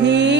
He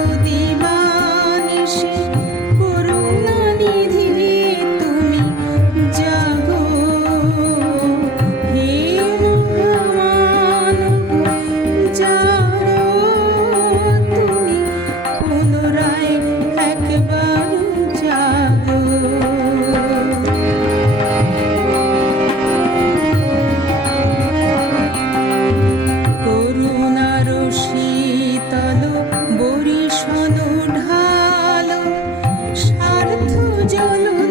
দুজন